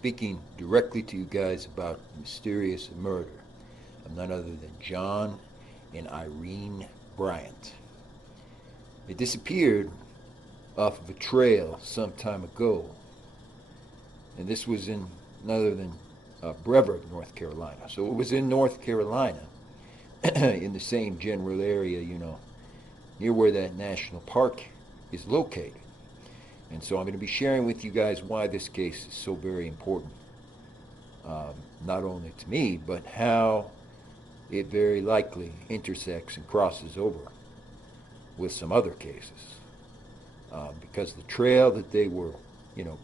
speaking directly to you guys about mysterious murder of none other than John and Irene Bryant. They disappeared off of a trail some time ago, and this was in none other than Brevard, North Carolina. So it was in North Carolina, in the same general area, near where that national park is located. And so I'm going to be sharing with you guys why this case is so very important, not only to me, but how it very likely intersects and crosses over with some other cases. Because the trail that they were,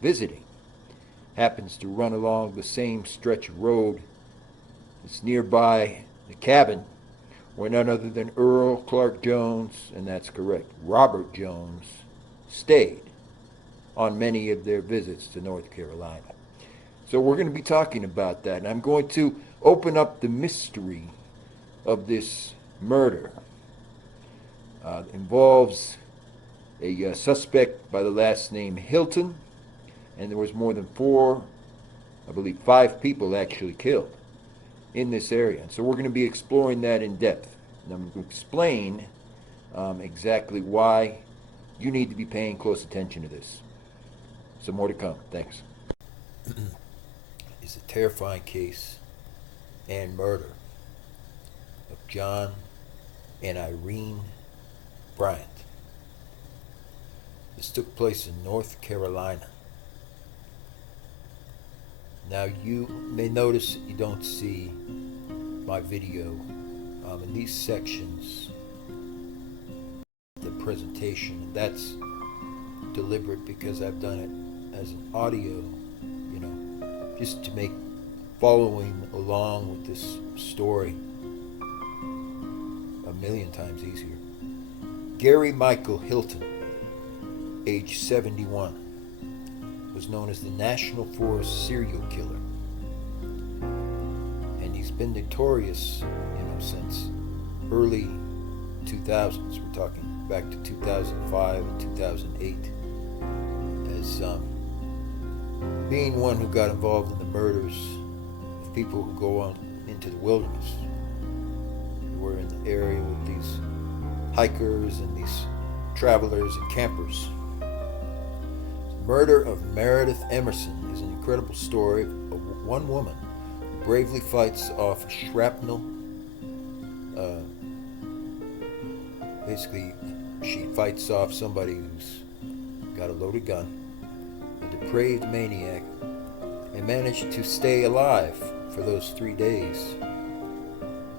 visiting happens to run along the same stretch of road that's nearby the cabin where none other than Earl Clark Jones, and that's correct, Robert Jones, stayed on many of their visits to North Carolina. So we're going to be talking about that, and I'm going to open up the mystery of this murder. It involves a suspect by the last name Hilton, and there was more than I believe 5 people actually killed in this area. And so we're going to be exploring that in depth. And I'm going to explain exactly why you need to be paying close attention to this. Some more to come. Thanks. It's a terrifying case and murder of John and Irene Bryant. This took place in North Carolina. Now you may notice that you don't see my video in these sections, the presentation, and that's deliberate because I've done it as an audio, just to make following along with this story a million times easier. Gary Michael Hilton, age 71, was known as the National Forest serial killer. And he's been notorious, since early 2000s. We're talking back to 2005 and 2008 as being one who got involved in the murders of people who go on into the wilderness. We're in the area with these hikers and these travelers and campers. The murder of Meredith Emerson is an incredible story of one woman who bravely fights off shrapnel. Basically, she fights off somebody who's got a loaded gun, a depraved maniac, and managed to stay alive for those 3 days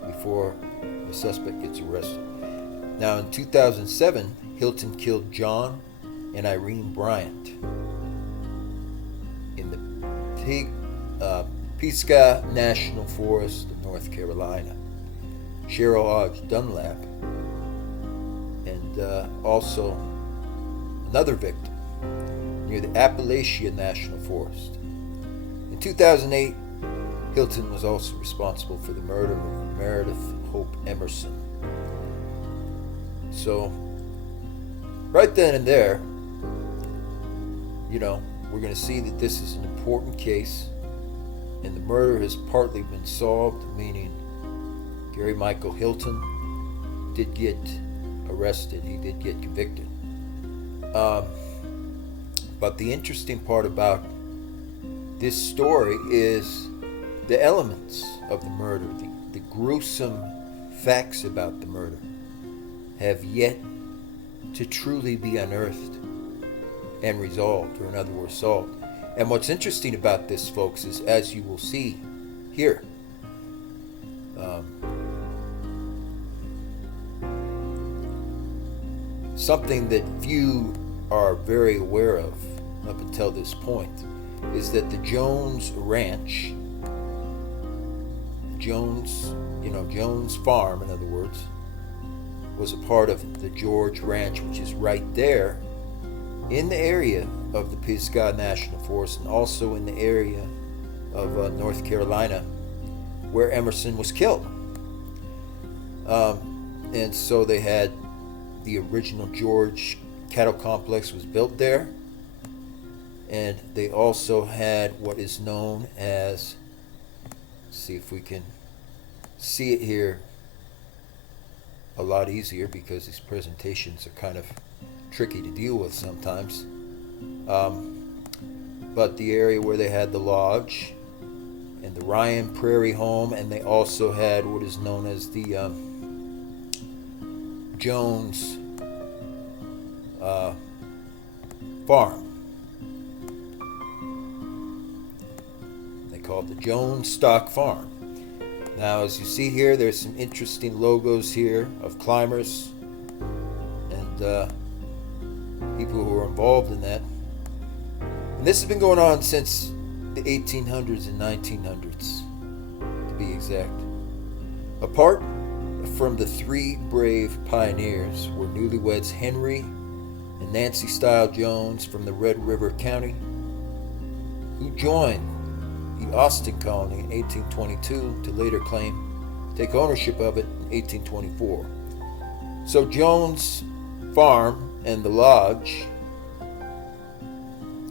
before the suspect gets arrested. Now, in 2007, Hilton killed John and Irene Bryant in the Pisgah National Forest of North Carolina. Cheryl Hodge Dunlap, and also another victim near the Appalachian National Forest. In 2008, Hilton was also responsible for the murder of Meredith Hope Emerson. So, right then and there, we're going to see that this is an important case, and the murder has partly been solved, meaning Gary Michael Hilton did get arrested. He did get convicted. But the interesting part about this story is the elements of the murder, the gruesome facts about the murder have yet to truly be unearthed and resolved, or in other words, solved. And what's interesting about this, folks, is, as you will see here, something that few are very aware of up until this point is that the Jones Ranch, Jones Farm, in other words, was a part of the George Ranch, which is right there in the area of the Pisgah National Forest, and also in the area of North Carolina where Emerson was killed. And so they had the original George cattle complex was built there, And they also had what is known as, let's see if we can see it here a lot easier, because these presentations are kind of tricky to deal with sometimes. But the area where they had the lodge and the Ryan Prairie home, and they also had what is known as the Jones farm. They call it the Jones Stock Farm. Now, as you see here, there's some interesting logos here of climbers and people who are involved in that. And this has been going on since the 1800s and 1900s, to be exact. Apart from the three brave pioneers were newlyweds Henry and Nancy Style Jones from the Red River County, who joined the Austin colony in 1822 to later take ownership of it in 1824. So Jones Farm and the lodge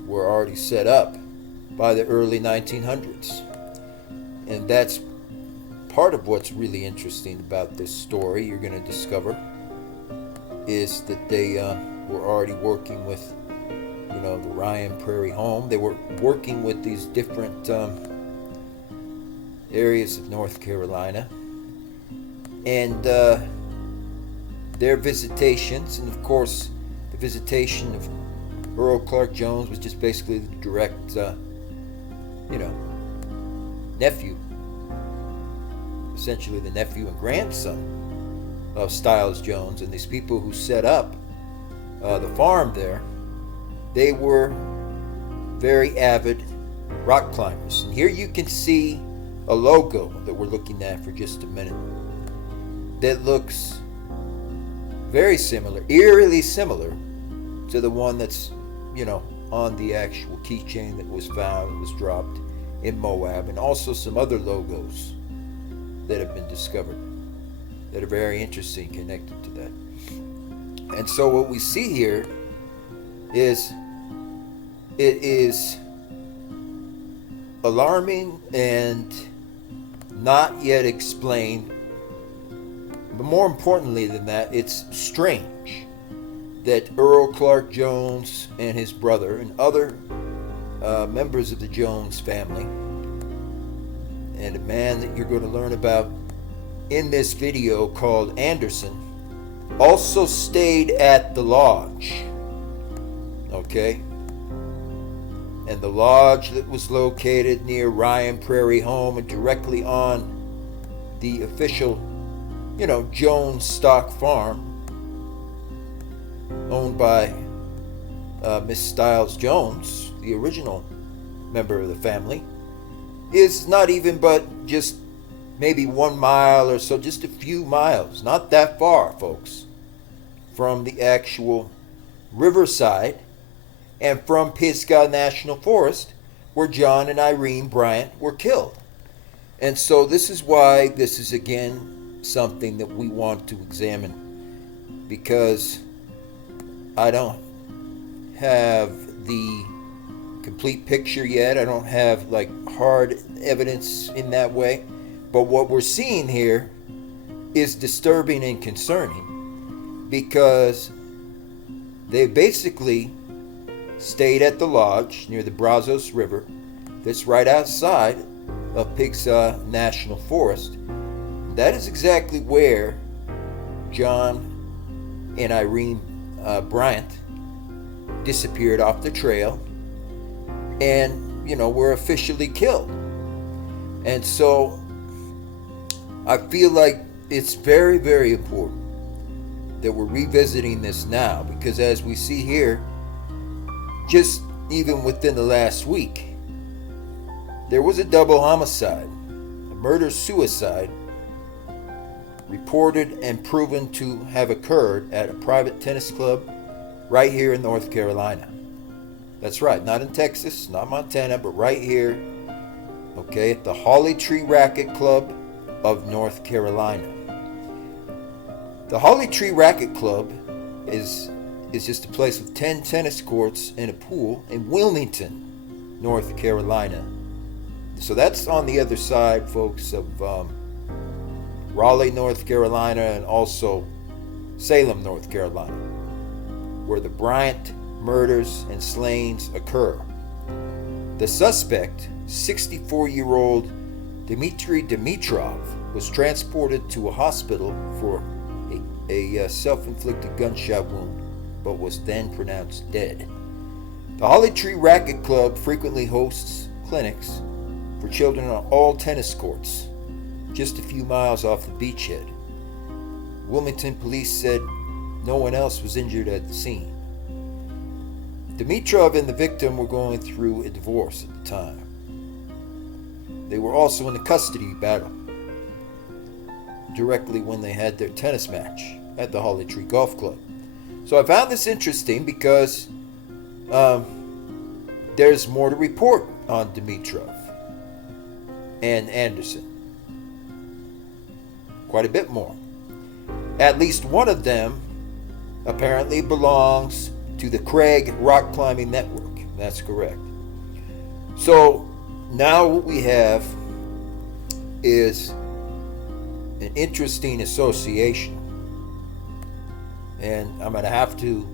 were already set up by the early 1900s. And that's part of what's really interesting about this story, you're going to discover, is that they were already working with, the Ryan Prairie home. They were working with these different areas of North Carolina. And their visitations, and of course, the visitation of Earl Clark Jones was just basically the direct, nephew, essentially the nephew and grandson of Stiles Jones. And these people who set up the farm there, they were very avid rock climbers. And here you can see a logo that we're looking at for just a minute that looks very similar, eerily similar to the one that's, on the actual keychain that was found and was dropped in Moab, and also some other logos that have been discovered that are very interesting connected to that. And so what we see here is, it is alarming and not yet explained, but more importantly than that, it's strange that Earl Clark Jones and his brother and other members of the Jones family, and a man that you're going to learn about in this video called Anderson, also stayed at the lodge. Okay? And the lodge that was located near Ryan Prairie home and directly on the official, Jones Stock Farm, owned by Miss Stiles Jones, the original member of the family, is not even but just maybe 1 mile or so, just a few miles, not that far, folks, from the actual riverside and from Pisgah National Forest, where John and Irene Bryant were killed. And so this is why this is again something that we want to examine, because I don't have the complete picture yet. I don't have hard evidence in that way. But what we're seeing here is disturbing and concerning, because they basically stayed at the lodge near the Brazos River that's right outside of Pisgah National Forest. That is exactly where John and Irene Bryant disappeared off the trail and, were officially killed. And so I feel like it's very, very important that we're revisiting this now, because as we see here, just even within the last week, there was a double homicide, a murder-suicide, reported and proven to have occurred at a private tennis club right here in North Carolina. That's right, not in Texas, not Montana, but right here, okay, at the Holly Tree Racquet Club of North Carolina. The Holly Tree Racquet Club is is just a place with 10 tennis courts and a pool in Wilmington, North Carolina. So that's on the other side, folks, of Raleigh, North Carolina, and also Salem, North Carolina, where the Bryant murders and slayings occur. The suspect, 64-year-old Dmitry Dimitrov, was transported to a hospital for a self-inflicted gunshot wound, but was then pronounced dead. The Holly Tree Racquet Club frequently hosts clinics for children on all tennis courts, just a few miles off the beachhead. Wilmington police said no one else was injured at the scene. Dimitrov and the victim were going through a divorce at the time. They were also in a custody battle directly when they had their tennis match at the Holly Tree Golf Club. So I found this interesting because there's more to report on Dimitrov and Anderson. Quite a bit more. At least one of them apparently belongs to the Craig Rock Climbing Network. That's correct. So now what we have is an interesting association. And I'm going to have to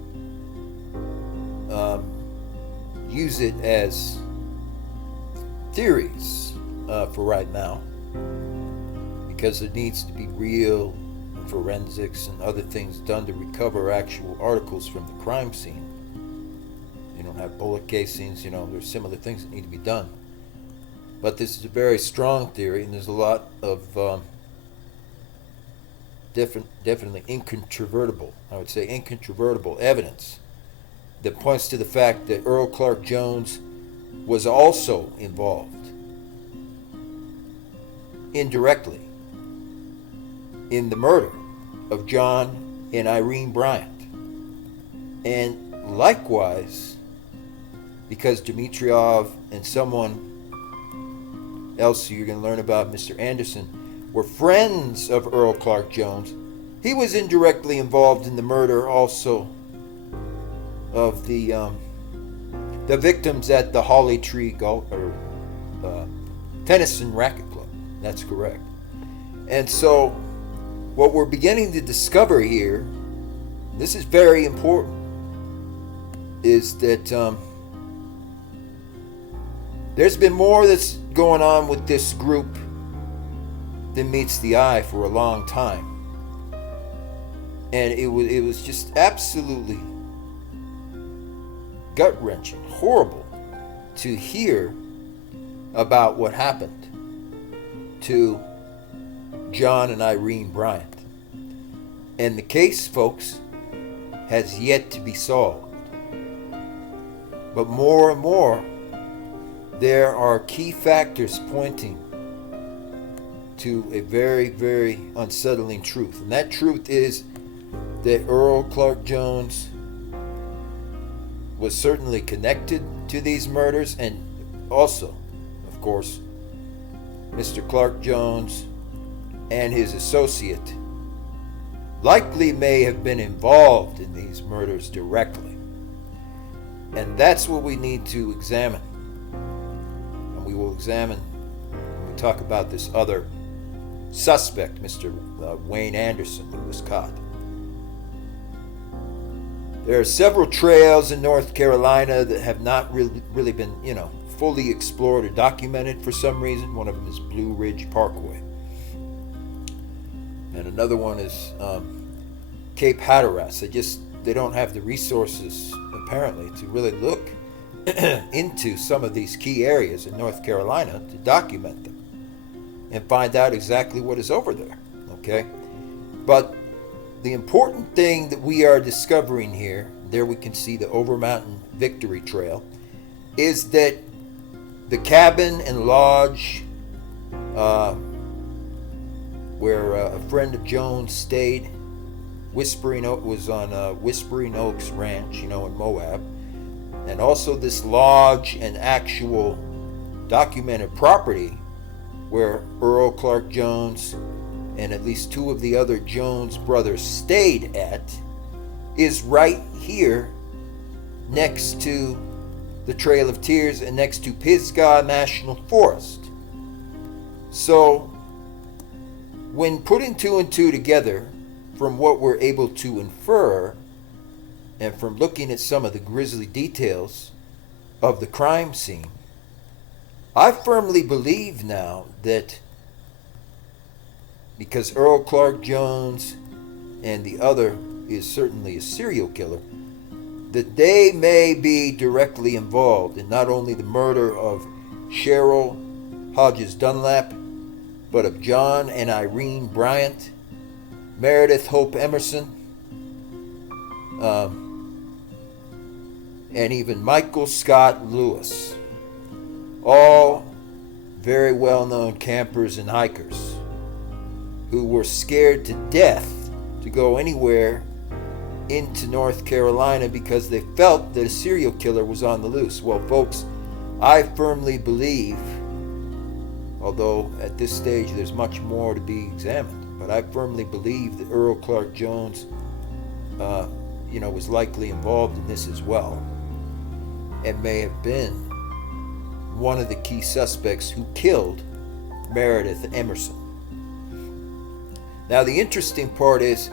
use it as theories for right now, because it needs to be real and forensics and other things done to recover actual articles from the crime scene. You don't have bullet casings, there's similar things that need to be done. But this is a very strong theory, and there's a lot of definitely incontrovertible evidence that points to the fact that Earl Clark Jones was also involved indirectly in the murder of John and Irene Bryant. And likewise, because Dimitrov and someone else who you're going to learn about, Mr. Anderson, were friends of Earl Clark Jones, he was indirectly involved in the murder also of the victims at the Holly Tree Tennis and Racquet Club. That's correct. And so what we're beginning to discover here, this is very important, is that there's been more that's going on with this group than meets the eye for a long time. And it was just absolutely gut-wrenching, horrible to hear about what happened to John and Irene Bryant. And the case, folks, has yet to be solved. But more and more, there are key factors pointing to a very, very unsettling truth. And that truth is that Earl Clark Jones was certainly connected to these murders, and also, of course, Mr. Clark Jones and his associate likely may have been involved in these murders directly. And that's what we need to examine. And we will examine when we talk about this other suspect, Mr. Wayne Anderson, who was caught. There are several trails in North Carolina that have not really been, fully explored or documented for some reason. One of them is Blue Ridge Parkway. And another one is Cape Hatteras. They don't have the resources, apparently, to really look into some of these key areas in North Carolina to document them and find out exactly what is over there, okay? But the important thing that we are discovering here, there we can see the Overmountain Victory Trail, is that the cabin and lodge where a friend of Jones stayed, was on Whispering Oaks Ranch, in Moab, and also this lodge and actual documented property where Earl Clark Jones and at least two of the other Jones brothers stayed at is right here next to the Trail of Tears and next to Pisgah National Forest. So, when putting two and two together, from what we're able to infer, and from looking at some of the grisly details of the crime scene, I firmly believe now that because Earl Clark Jones and the other is certainly a serial killer, that they may be directly involved in not only the murder of Cheryl Hodges Dunlap, but of John and Irene Bryant, Meredith Hope Emerson, and even Michael Scott Lewis. All very well-known campers and hikers who were scared to death to go anywhere into North Carolina because they felt that a serial killer was on the loose. Well, folks, I firmly believe, although at this stage there's much more to be examined, but I firmly believe that Earl Clark Jones, was likely involved in this as well, and may have been one of the key suspects who killed Meredith Emerson. Now, the interesting part is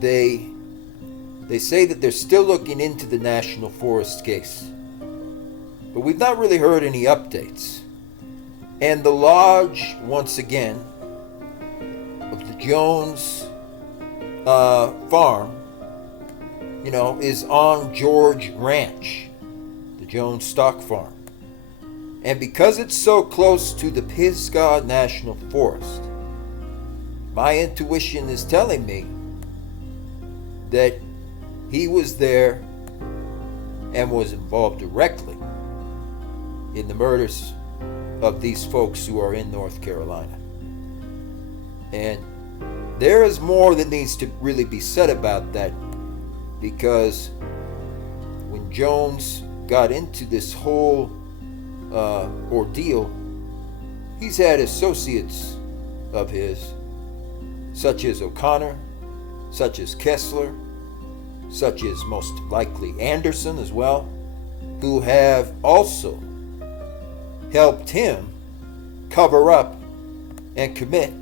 they say that they're still looking into the National Forest case, but we've not really heard any updates. And the lodge, once again, of the Jones farm, is on George Ranch, the Jones stock farm. And because it's so close to the Pisgah National Forest, my intuition is telling me that he was there and was involved directly in the murders of these folks who are in North Carolina. And there is more that needs to really be said about that, because when Jones got into this whole ordeal, he's had associates of his, such as O'Connor, such as Kessler, such as most likely Anderson as well, who have also helped him cover up and commit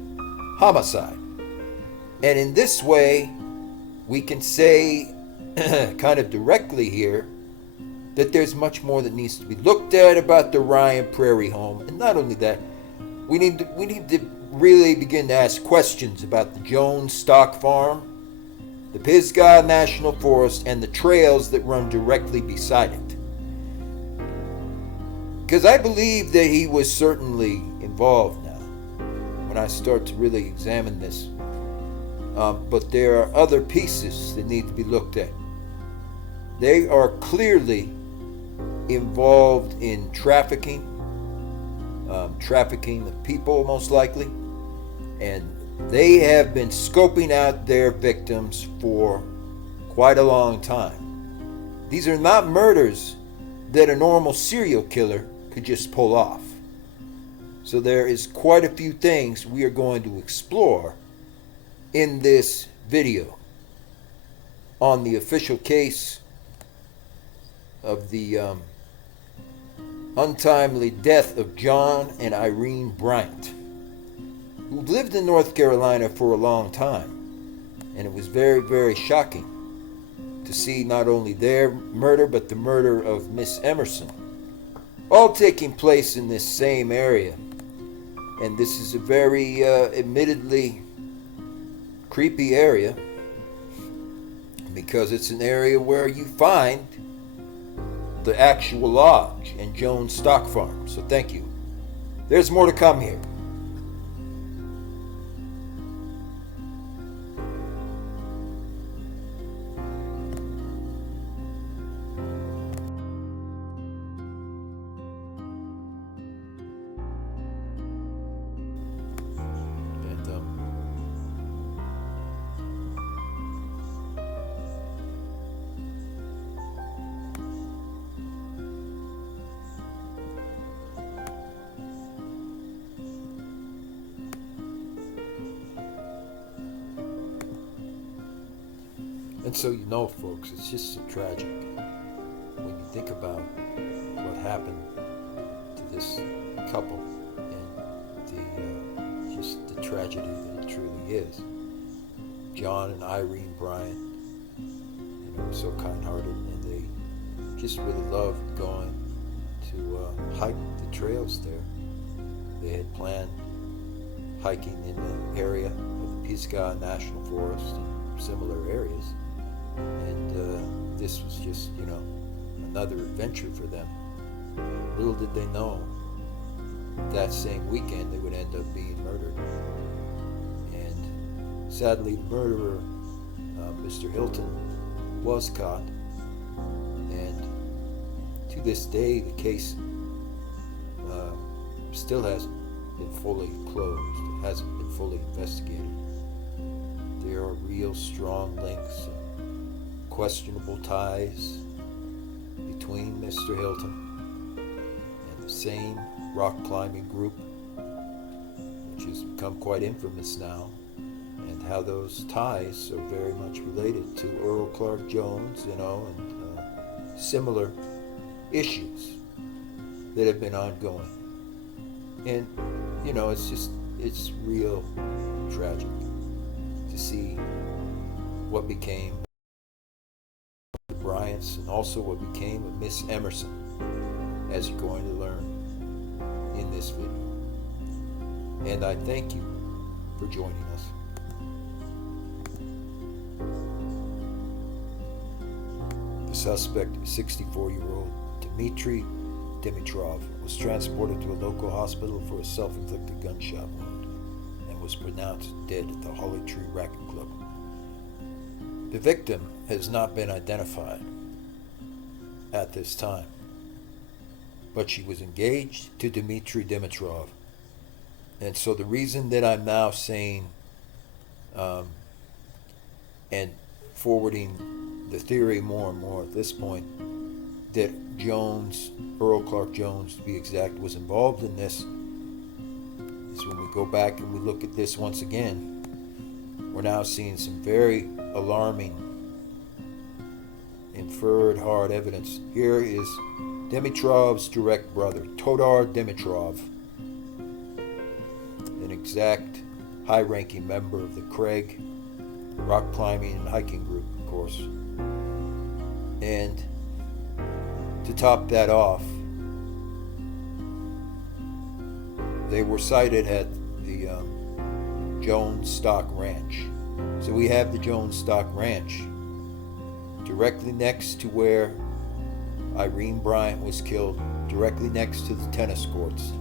homicide. And in this way, we can say kind of directly here that there's much more that needs to be looked at about the Ryan Prairie home. And not only that, we need to really begin to ask questions about the Jones stock farm, the Pisgah National Forest, and the trails that run directly beside it. Because I believe that he was certainly involved now, when I start to really examine this. But there are other pieces that need to be looked at. They are clearly involved in trafficking of people most likely, and they have been scoping out their victims for quite a long time. These are not murders that a normal serial killer could just pull off. So there is quite a few things we are going to explore in this video on the official case of the untimely death of John and Irene Bryant, who lived in North Carolina for a long time. And it was very, very shocking to see not only their murder, but the murder of Miss Emerson, all taking place in this same area. And this is a very admittedly creepy area, because it's an area where you find the actual lodge and Jones stock farm. So thank you. There's more to come here. And so folks, it's just so tragic when you think about what happened to this couple and just the tragedy that it truly is. John and Irene Bryant, were so kind-hearted, and they just really loved going to hike the trails there. They had planned hiking in the area of the Pisgah National Forest and similar areas, and this was just, another adventure for them. Little did they know that same weekend they would end up being murdered. And sadly, the murderer, Mr. Hilton, was caught, and to this day the case still hasn't been fully closed. It hasn't been fully investigated. There are real strong links and questionable ties between Mr. Hilton and the same rock climbing group, which has become quite infamous now, and how those ties are very much related to Earl Clark Jones, and similar issues that have been ongoing. And, it's real tragic to see what became the Bryants and also what became of Miss Emerson, as you're going to learn in this video. And I thank you for joining us. The suspect, 64-year-old Dmitry Dimitrov, was transported to a local hospital for a self-inflicted gunshot wound and was pronounced dead at the Holly Tree Racquet Club. The victim has not been identified at this time, but she was engaged to Dmitry Dimitrov. And so the reason that I'm now saying and forwarding the theory more and more at this point that Earl Clark Jones to be exact, was involved in this is when we go back and we look at this once again, we're now seeing some very alarming inferred hard evidence. Here is Dimitrov's direct brother, Todor Dimitrov, an exact high-ranking member of the Craig rock climbing and hiking group, of course. And to top that off, they were sighted at the Jones Stock Ranch. So we have the Jones Stock Ranch directly next to where Irene Bryant was killed, directly next to the tennis courts,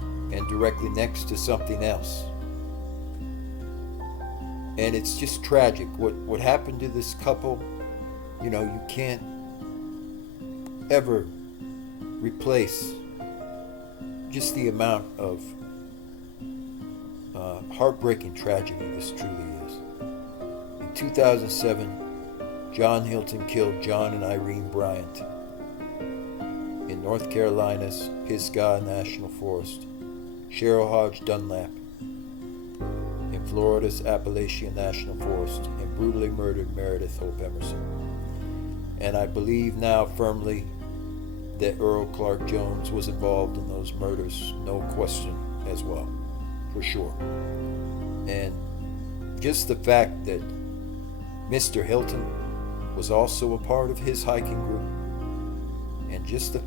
and directly next to something else. And it's just tragic what happened to this couple. You can't ever replace just the amount of heartbreaking tragedy this truly is. In 2007, John Hilton killed John and Irene Bryant in North Carolina's Pisgah National Forest, Cheryl Hodge Dunlap in Florida's Appalachian National Forest, and brutally murdered Meredith Hope Emerson. And I believe now firmly that Earl Clark Jones was involved in those murders, no question as well, for sure. And just the fact that Mr. Hilton was also a part of his hiking group, and just the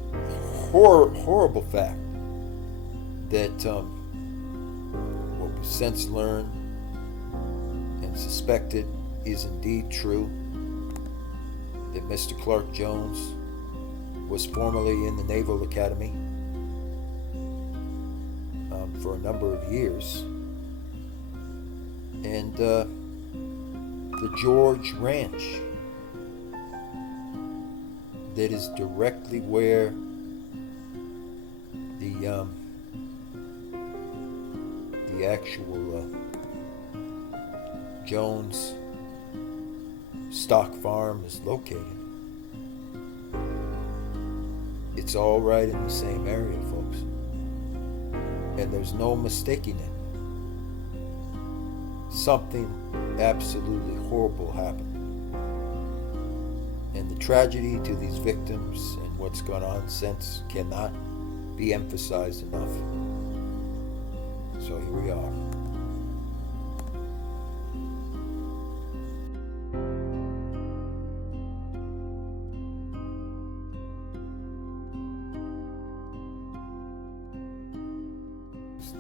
horrible fact that what we've since learned and suspected is indeed true, that Mr. Clark Jones was formerly in the Naval Academy for a number of years, and the George Ranch, that is directly where the actual Jones stock farm is located. It's all right in the same area, folks. And there's no mistaking it. Something absolutely horrible happened. the tragedy to these victims and what's gone on since cannot be emphasized enough. So here we are.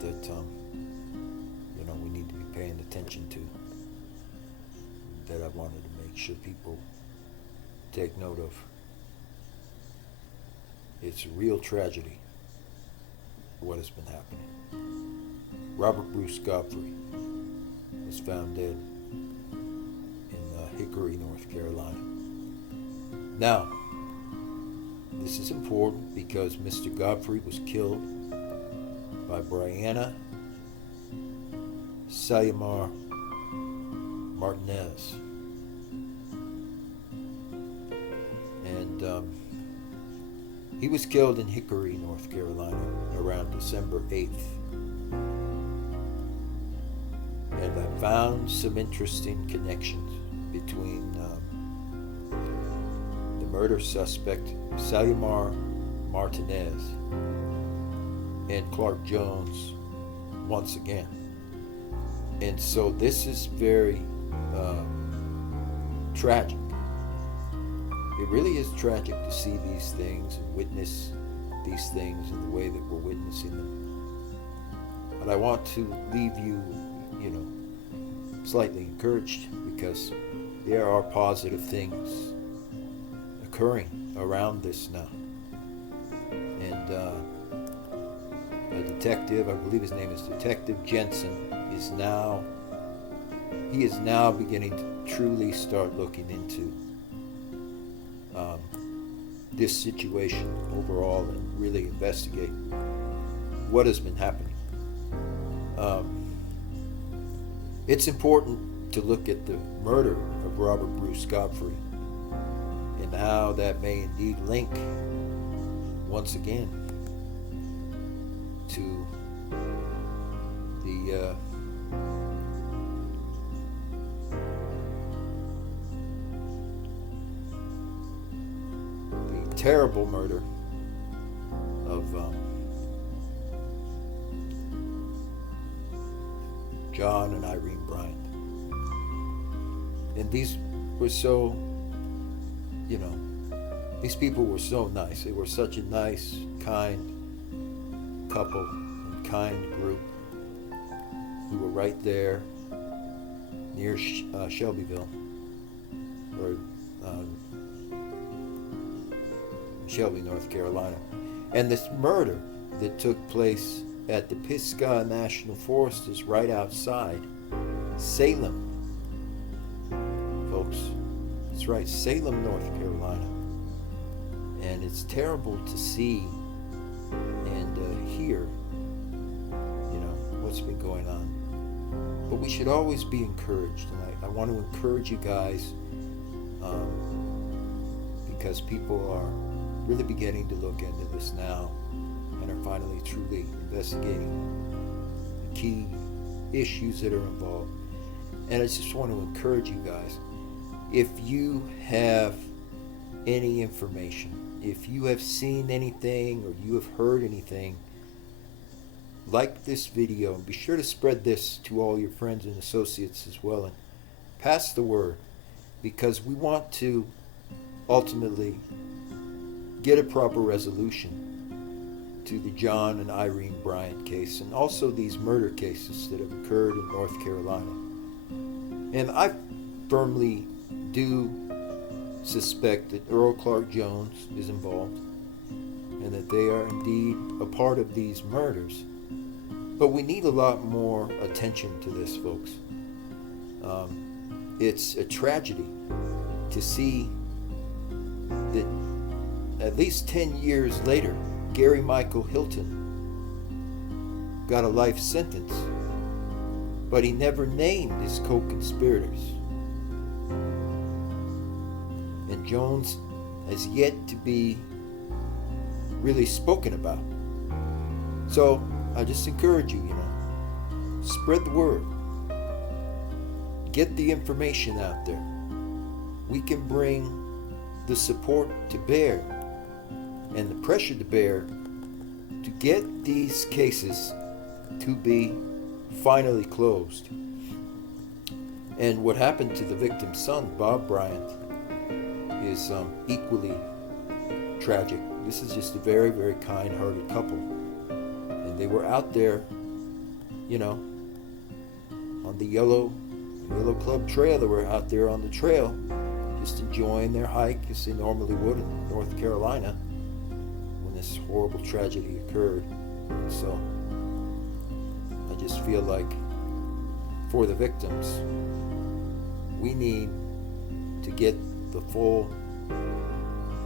That we need to be paying attention to, that I wanted to make sure people take note of. It's a real tragedy what has been happening. Robert Bruce Godfrey was found dead in Hickory, North Carolina. Now, this is important because Mr. Godfrey was killed by Brianna Salem Martinez. And he was killed in Hickory, North Carolina around December 8th. And I found some interesting connections between the murder suspect, Salem Martinez, and Clark Jones once again. And so this is very tragic. It really is tragic to see these things and witness these things in the way that we're witnessing them. But I want to leave you, slightly encouraged, because there are positive things occurring around this now. And a detective, I believe his name is Detective Jensen, is now beginning to truly start looking into this situation overall and really investigate what has been happening. It's important to look at the murder of Robert Bruce Godfrey and how that may indeed link once again to the terrible murder of John and Irene Bryant. And these were so, these people were so nice. They were such a nice, kind couple and kind group who were right there near Shelbyville, or Shelby, North Carolina. And this murder that took place at the Pisgah National Forest is right outside Salem, folks. That's right, Salem, North Carolina. And it's terrible to see and hear, what's been going on. But we should always be encouraged, and I want to encourage you guys, because people are really beginning to look into this now and are finally truly investigating the key issues that are involved. And I just want to encourage you guys, if you have any information, if you have seen anything or you have heard anything, like this video, and be sure to spread this to all your friends and associates as well, and pass the word, because we want to ultimately get a proper resolution to the John and Irene Bryant case, and also these murder cases that have occurred in North Carolina. And I firmly do suspect that Earl Clark Jones is involved, and that they are indeed a part of these murders. But we need a lot more attention to this, folks. It's a tragedy to see that at least 10 years later, Gary Michael Hilton got a life sentence, but he never named his co-conspirators. And Jones has yet to be really spoken about. So I just encourage you, spread the word. Get the information out there. We can bring the support to bear and the pressure to bear to get these cases to be finally closed. And what happened to the victim's son, Bob Bryant, is equally tragic. This is just a very, very kind-hearted couple. And they were out there, on the Yellow Club Trail. They were out there on the trail, just enjoying their hike as they normally would in North Carolina when this horrible tragedy occurred. And so I just feel like for the victims, we need to get the full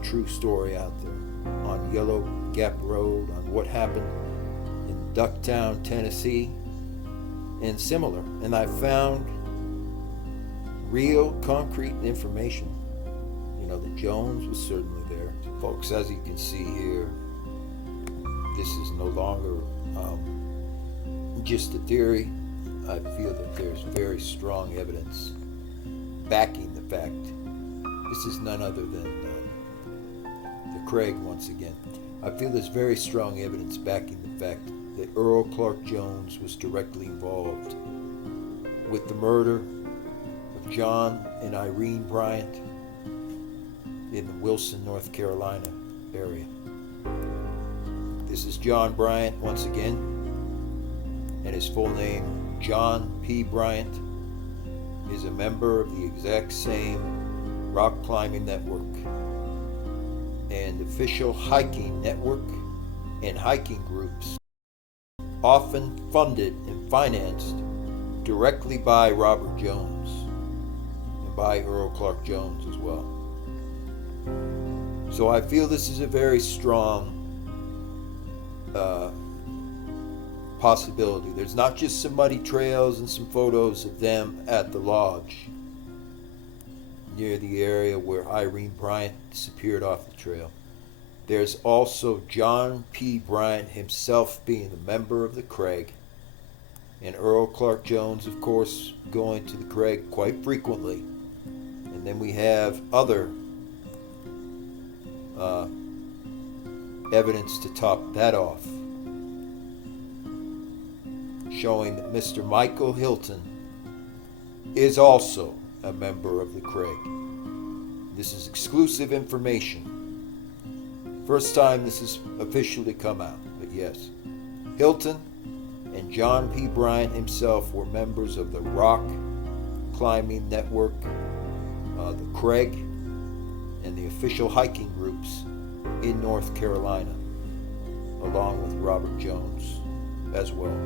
true story out there on Yellow Gap Road, on what happened in Ducktown, Tennessee, and similar. And I found real concrete information. The Jones was certainly there. Folks, as you can see here, this is no longer just a theory. I feel that there's very strong evidence backing the fact. This is none other than the Craig once again. I feel there's very strong evidence backing the fact that Earl Clark Jones was directly involved with the murder of John and Irene Bryant in the Wilson, North Carolina area. This is John Bryant once again, and his full name, John P. Bryant, is a member of the exact same rock climbing network and official hiking network and hiking groups, often funded and financed directly by Robert Jones and by Earl Clark Jones as well. So I feel this is a very strong possibility. There's not just some muddy trails and some photos of them at the lodge near the area where Irene Bryant disappeared off the trail. There's also John P. Bryant himself being a member of the Craig, and Earl Clark Jones, of course, going to the Craig quite frequently. And then we have other evidence to top that off, showing that Mr. Michael Hilton is also a member of the Craig. This is exclusive information. First time this has officially come out, but yes, Hilton and John P. Bryant himself were members of the rock climbing network, the Craig, and the official hiking groups in North Carolina, along with Robert Jones as well.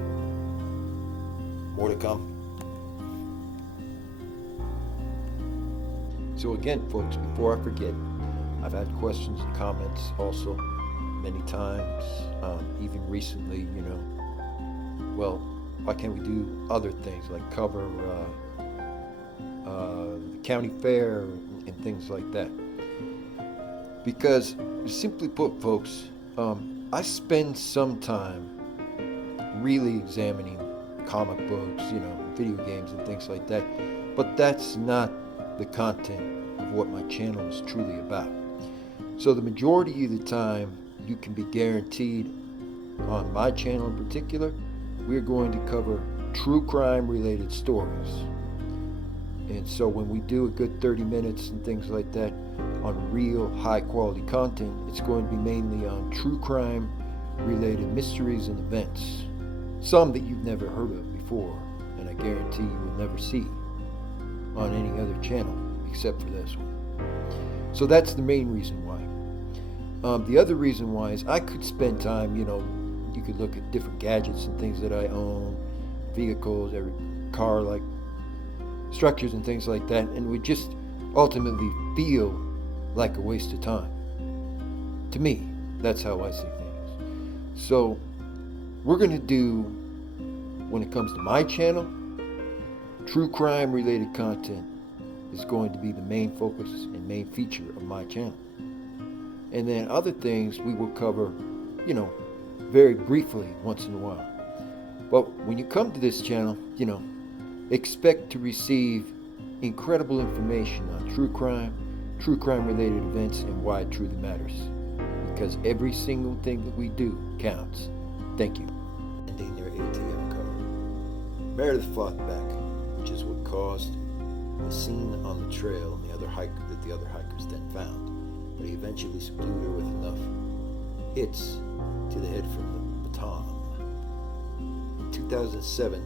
More to come. So again, folks, before I forget, I've had questions and comments also many times, even recently, well, why can't we do other things like cover the county fair and things like that? Because, simply put, folks, I spend some time really examining comic books, video games and things like that, but that's not the content of what my channel is truly about. So the majority of the time, you can be guaranteed on my channel in particular, we're going to cover true crime related stories. And so when we do a good 30 minutes and things like that on real high quality content, it's going to be mainly on true crime related mysteries and events. Some that you've never heard of before, and I guarantee you will never see on any other channel except for this one. So that's the main reason why. The other reason why is I could spend time, you could look at different gadgets and things that I own, vehicles, every car, like structures and things like that, and would just ultimately feel like a waste of time. To me, that's how I see things. So we're going to do, when it comes to my channel, true crime related content is going to be the main focus and main feature of my channel. And then other things we will cover, very briefly once in a while. But when you come to this channel, expect to receive incredible information on true crime, true crime related events and why it truly matters. Because every single thing that we do counts. Thank you. Ending their ATM card. Meredith fought back, which is what caused the scene on the trail and the other hikers then found. But he eventually subdued her with enough hits to the head from the baton. In 2007,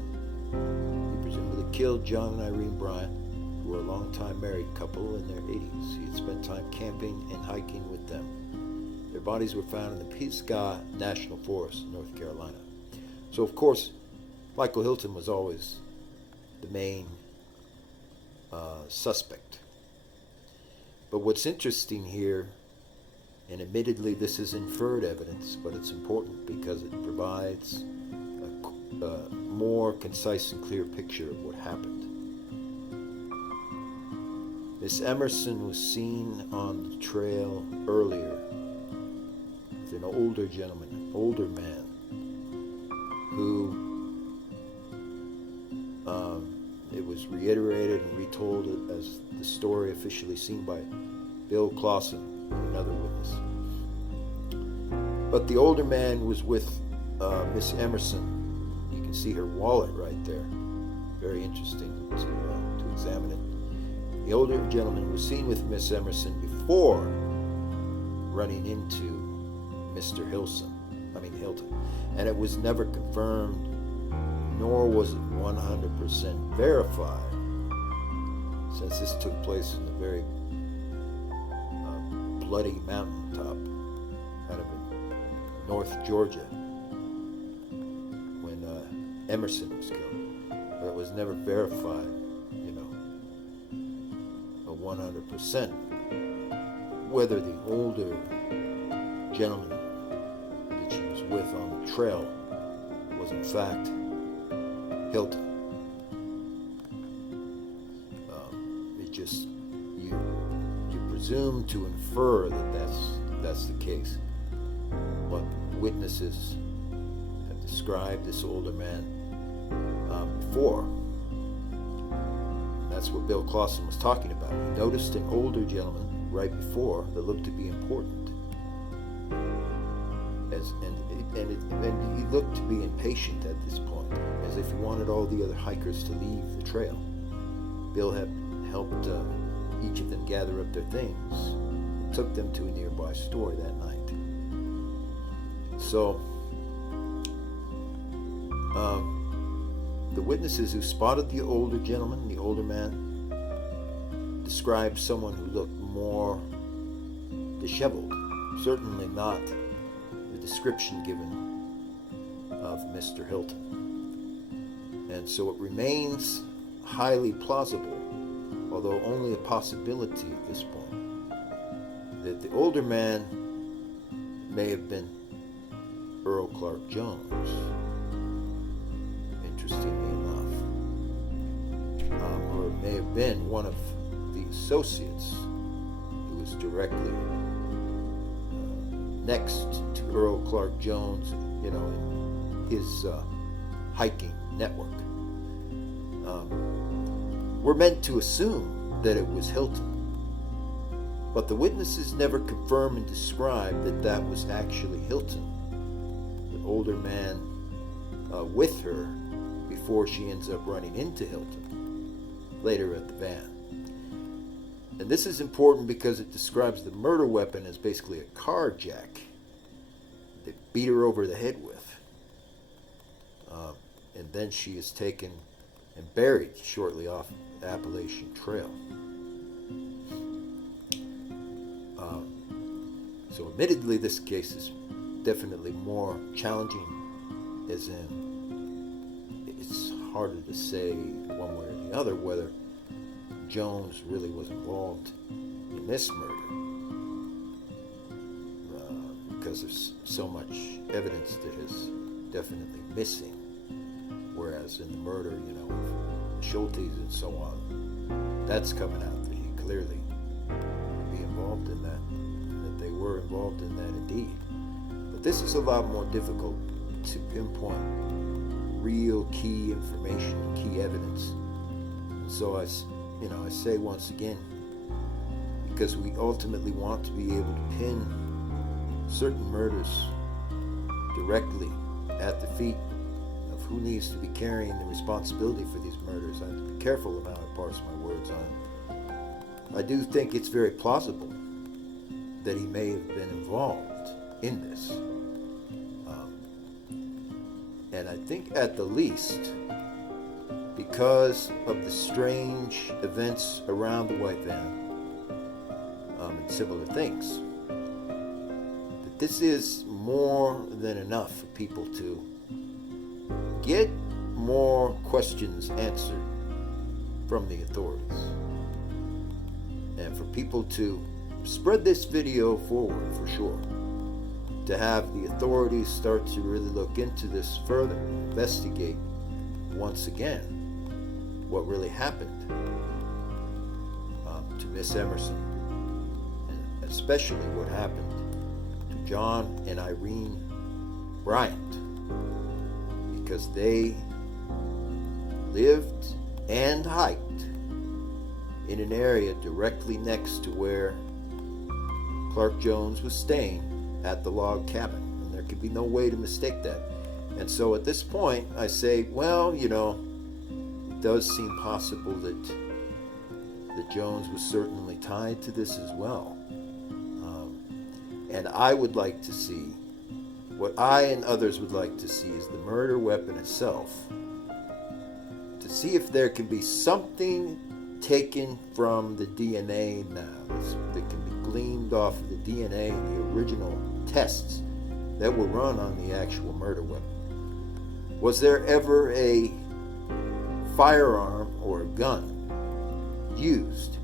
he presumably killed John and Irene Bryant, who were a long-time married couple in their 80s. He had spent time camping and hiking with them. Their bodies were found in the Pisgah National Forest, North Carolina. So, of course, Michael Hilton was always the main suspect. But what's interesting here, and admittedly this is inferred evidence, but it's important because it provides a more concise and clear picture of what happened. Miss Emerson was seen on the trail earlier with an older gentleman, an older man, who it was reiterated and retold as the story officially seen by Bill Clausen, another witness. But the older man was with Miss Emerson. You can see her wallet right there. Very interesting to examine it. The older gentleman was seen with Miss Emerson before running into Mr. Hilton. And it was never confirmed, nor was it 100% verified, since this took place in a very bloody mountaintop out of North Georgia when Emerson was killed. But it was never verified, 100%, whether the older gentleman that she was with on the trail was in fact Hilton. You presume to infer that that's the case. But witnesses have described this older man before. That's what Bill Clausen was talking about. He noticed an older gentleman right before that looked to be important, and he looked to be impatient at this point, as if he wanted all the other hikers to leave the trail. Bill had helped each of them gather up their things, and took them to a nearby store that night. So, the witnesses who spotted the older gentleman, the older man, described someone who looked more disheveled, certainly not the description given of Mr. Hilton. And so it remains highly plausible, although only a possibility at this point, that the older man may have been Earl Clark Jones, interestingly enough, or it may have been one of the associates who was directly next to Earl Clark Jones, in his hiking network. We're meant to assume that it was Hilton, but the witnesses never confirm and describe that that was actually Hilton, the older man with her before she ends up running into Hilton later at the van. And this is important because it describes the murder weapon as basically a car jack that beat her over the head with. And then she is taken and buried shortly off the Appalachian Trail. So admittedly, this case is definitely more challenging, as in it's harder to say one way or the other whether Jones really was involved in this murder, because there's so much evidence that is definitely missing, whereas in the murder, of Schultes and so on, that's coming out that he clearly would be involved in that, and that they were involved in that indeed. But this is a lot more difficult to pinpoint real key information, key evidence. And so I say once again, because we ultimately want to be able to pin certain murders directly at the feet of who needs to be carrying the responsibility for these murders. I have to be careful about how I parse my words on. I do think it's very plausible that he may have been involved in this. And I think at the least, because of the strange events around the white van and similar things, that this is more than enough for people to get more questions answered from the authorities, and for people to spread this video forward for sure, to have the authorities start to really look into this further, investigate once again what really happened to Miss Emerson, and especially what happened to John and Irene Bryant, because they lived and hiked in an area directly next to where Clark Jones was staying at the log cabin, and there could be no way to mistake that. And so at this point I say, well, it does seem possible that Jones was certainly tied to this as well. And I would like to see, what I and others would like to see, is the murder weapon itself, to see if there can be something taken from the DNA now that can be gleaned off of the DNA and the original tests that were run on the actual murder weapon. Was there ever a firearm or a gun used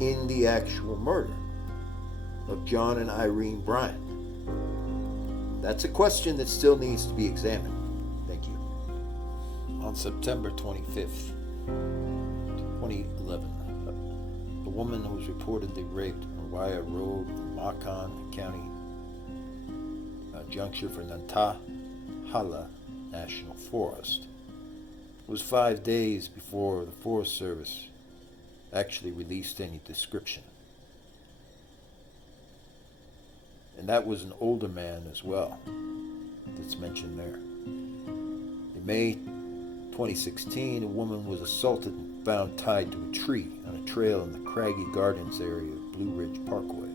in the actual murder of John and Irene Bryant? That's a question that still needs to be examined. Thank you. On September 25th, 2011, a woman who was reportedly raped on Waya Road in Macon County, juncture for Nantahala National Forest. It was 5 days before the Forest Service actually released any description. And that was an older man as well that's mentioned there. In May 2016, a woman was assaulted and found tied to a tree on a trail in the Craggy Gardens area of Blue Ridge Parkway.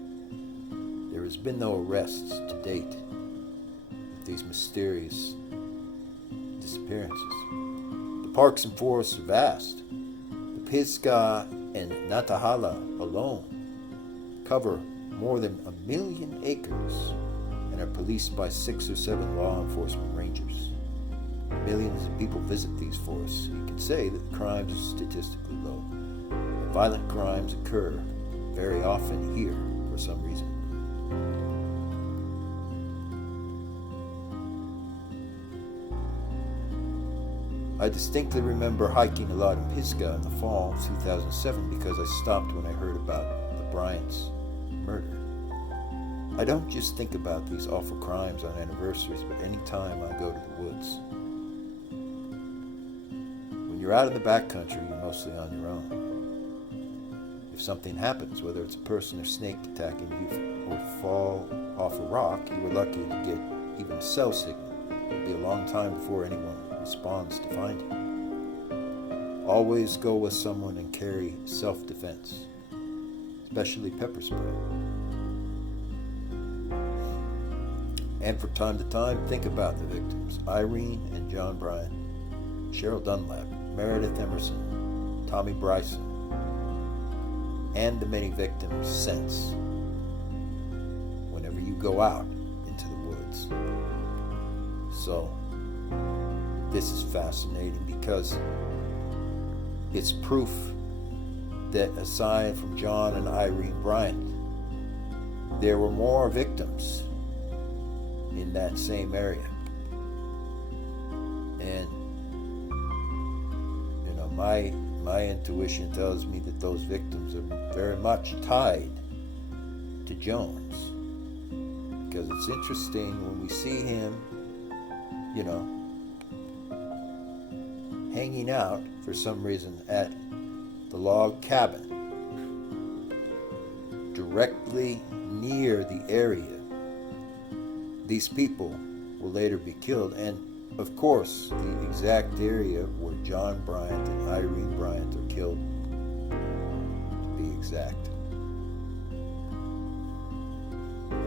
There has been no arrests to date with these mysterious disappearances. The parks and forests are vast. The Pisgah and Nantahala alone cover more than 1 million acres and are policed by 6 or 7 law enforcement rangers. Millions of people visit these forests. You can say that crimes are statistically low. Violent crimes occur very often here for some reason. I distinctly remember hiking a lot in Pisgah in the fall of 2007 because I stopped when I heard about the Bryants' murder. I don't just think about these awful crimes on anniversaries, but any time I go to the woods. When you're out in the backcountry, you're mostly on your own. If something happens, whether it's a person or snake attacking you or fall off a rock, you were lucky to get even a cell signal. It'll be a long time before anyone responds to find you. Always go with someone and carry self-defense, especially pepper spray. And from time to time, think about the victims: Irene and John Bryant, Cheryl Dunlap, Meredith Emerson, Tommy Bryson, and the many victims since, whenever you go out into the woods. So, this is fascinating because it's proof that aside from John and Irene Bryant, there were more victims in that same area. And my intuition tells me that those victims are very much tied to Jones, because it's interesting when we see him hanging out for some reason at the log cabin directly near the area these people will later be killed, and of course the exact area where John Bryant and Irene Bryant are killed, to be exact.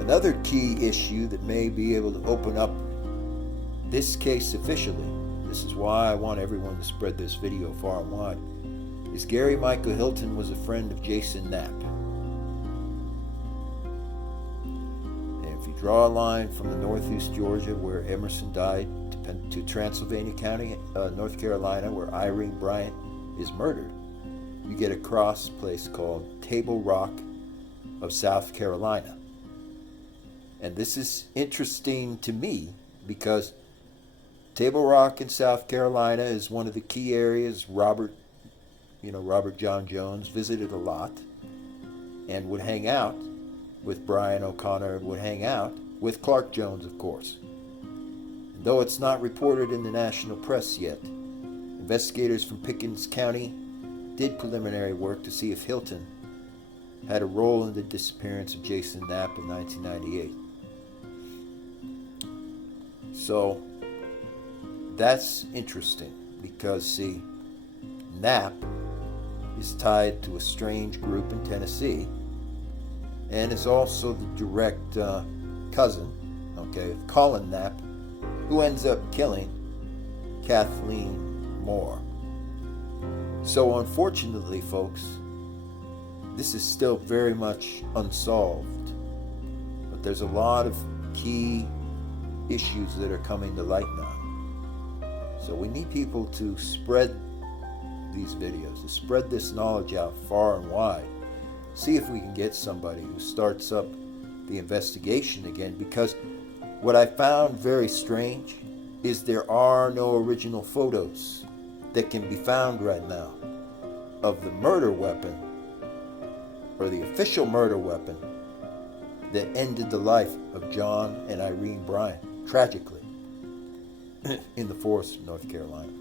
Another key issue that may be able to open up this case officially, this is why I want everyone to spread this video far and wide, is Gary Michael Hilton was a friend of Jason Knapp. And if you draw a line from the northeast Georgia where Emerson died to Transylvania County, North Carolina, where Irene Bryant is murdered, you get a cross place called Table Rock of South Carolina. And this is interesting to me because Table Rock in South Carolina is one of the key areas Robert John Jones visited a lot and would hang out with Brian O'Connor, would hang out with Clark Jones, of course. And though it's not reported in the national press yet, investigators from Pickens County did preliminary work to see if Hilton had a role in the disappearance of Jason Knapp in 1998. So that's interesting because, see, Knapp is tied to a strange group in Tennessee and is also the direct cousin, of Colin Knapp, who ends up killing Kathleen Moore. So unfortunately, folks, this is still very much unsolved, but there's a lot of key issues that are coming to light now. So we need people to spread these videos, to spread this knowledge out far and wide. See if we can get somebody who starts up the investigation again, because what I found very strange is there are no original photos that can be found right now of the murder weapon, or the official murder weapon, that ended the life of John and Irene Bryant, tragically, in the forest of North Carolina.